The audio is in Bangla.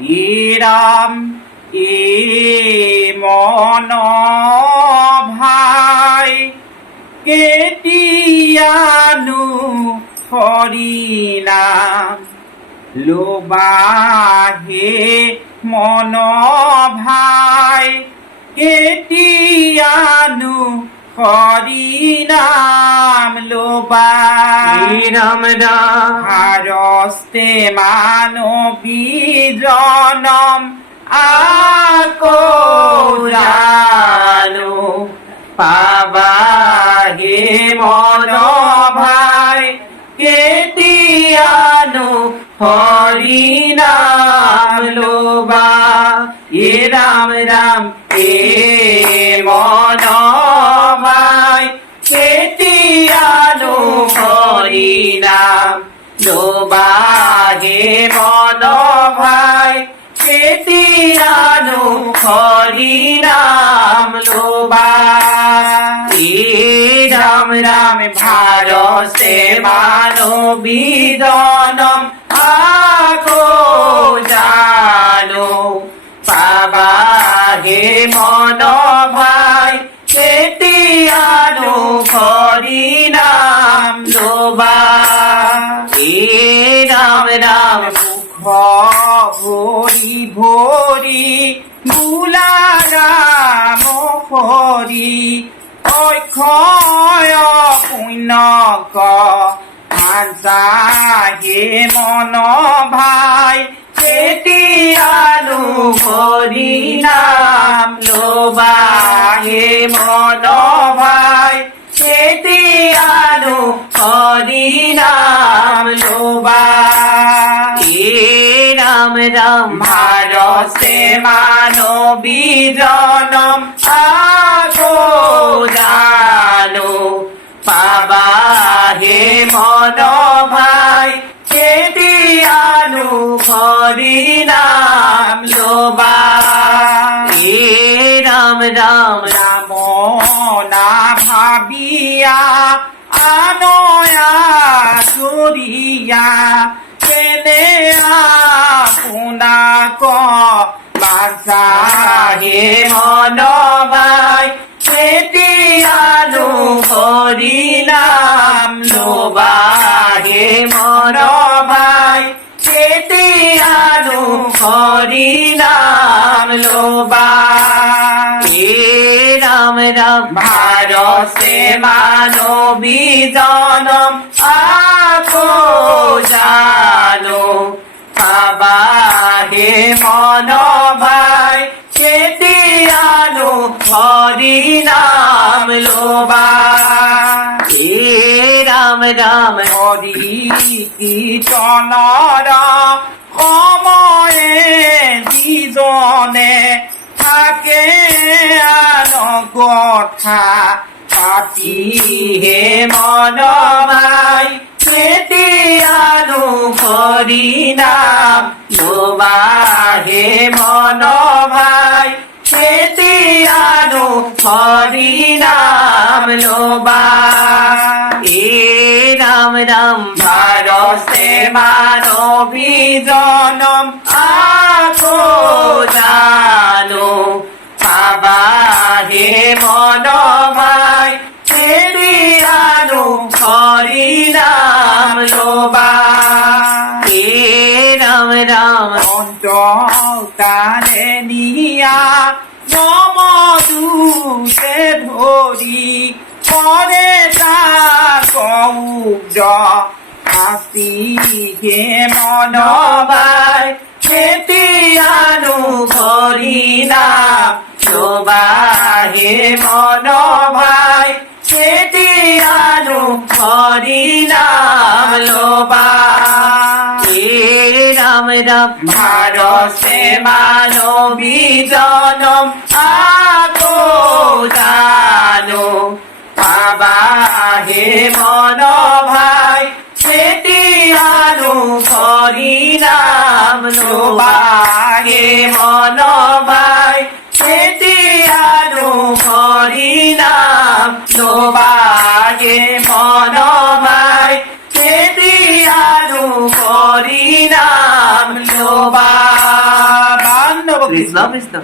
ইরাম এ মন ভাই কেতিয়ানো হৰিনাম লোবাহে মন ভাই কেতিয়ানো হৰিনাম লোবা রাম রাম হাৰস্তে মানবী জনম আকৌ জানো পাবাহে মন ভাই কেতিয়ানো হৰি নাম লোবা এ রাম রাম এ মন ভাই কেতিয়ানো হৰি নাম লোবা হে মন ভাই কেতিয়ানো হৰি নাম লোবা রাম রাম ভারতে মানবী জনম আগো জানো পাবা হে মন ভাই কেতিয়ানো হৰি নাম লোবা রাম রাম ভৰি ভৰি বোলা ৰাম হৰি অক্ষয় পুণ্য হে মন ভাই কেতিয়ানো হৰি নাম লোবা হে মন ভাই কেতিয়ানো হৰি নাম লোবা রাম রাম ভারতে মানবী জনম আগো জানো পাবা হে মন ভাই কেতিয়ানো হৰি নাম লোবা রাম রাম ৰাম না ভাবিয়া আনয়া চৰিয়া কেনে আপোনাক বাচা হে মন ভাই কেতিয়ানো হৰি নাম লোবা হে মন ভাই কেতিয়ানো হৰি নাম লোবা রাম রাম ভারতে মানবী জনম আগো জানো পাবা হে মন ভাই কেতিয়ানো হৰি নাম লোবা রাম ৰাম হৰি কীৰ্তনৰ সময়ে যিজনে থাকে আন কথা পাতি হে মন ভাই কেতিয়ানো হৰি নাম লোবা হে মন ভাই কেতিয়ানো হৰি নাম লোবা রাম রাম ভারতে মানবী জনম আগো জানো পাবা হে মন ভাই কেতিয়ানো হৰি নাম লোবা রাম রাম অন্তকাৰে নিয়া নমদূতে ধৰি কৰে তাক শাস্তি হে মন ভাই কেতিয়ানো হৰি নাম লোবা হে মন ভাই কেতিয়ানো হৰি নাম লোবা রাম রাম ভারতে মানবী জনম আগো জানো পাবা হে মন ভাই কেতিয়ানো হৰি নাম লোবা হে মন ভাই কেতিয়ানো হৰি নাম লোবা হে মন ভাই কেতিয়ানো হৰি নাম লোবা কৃষ্ণ কৃষ্ণ